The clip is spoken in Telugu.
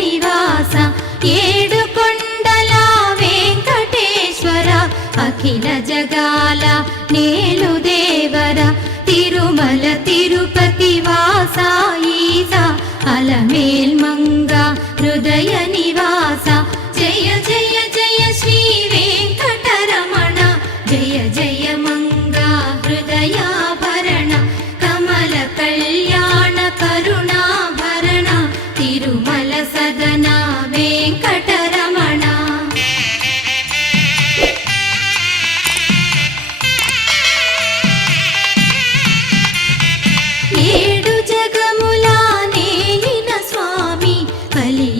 నివాస ఏడుకొండల వెంకటేశ్వర అఖిల జగాల నేలు దేవర తిరుమల తిరుపతి వాస ఈస అలమేల్ మంగ హృదయ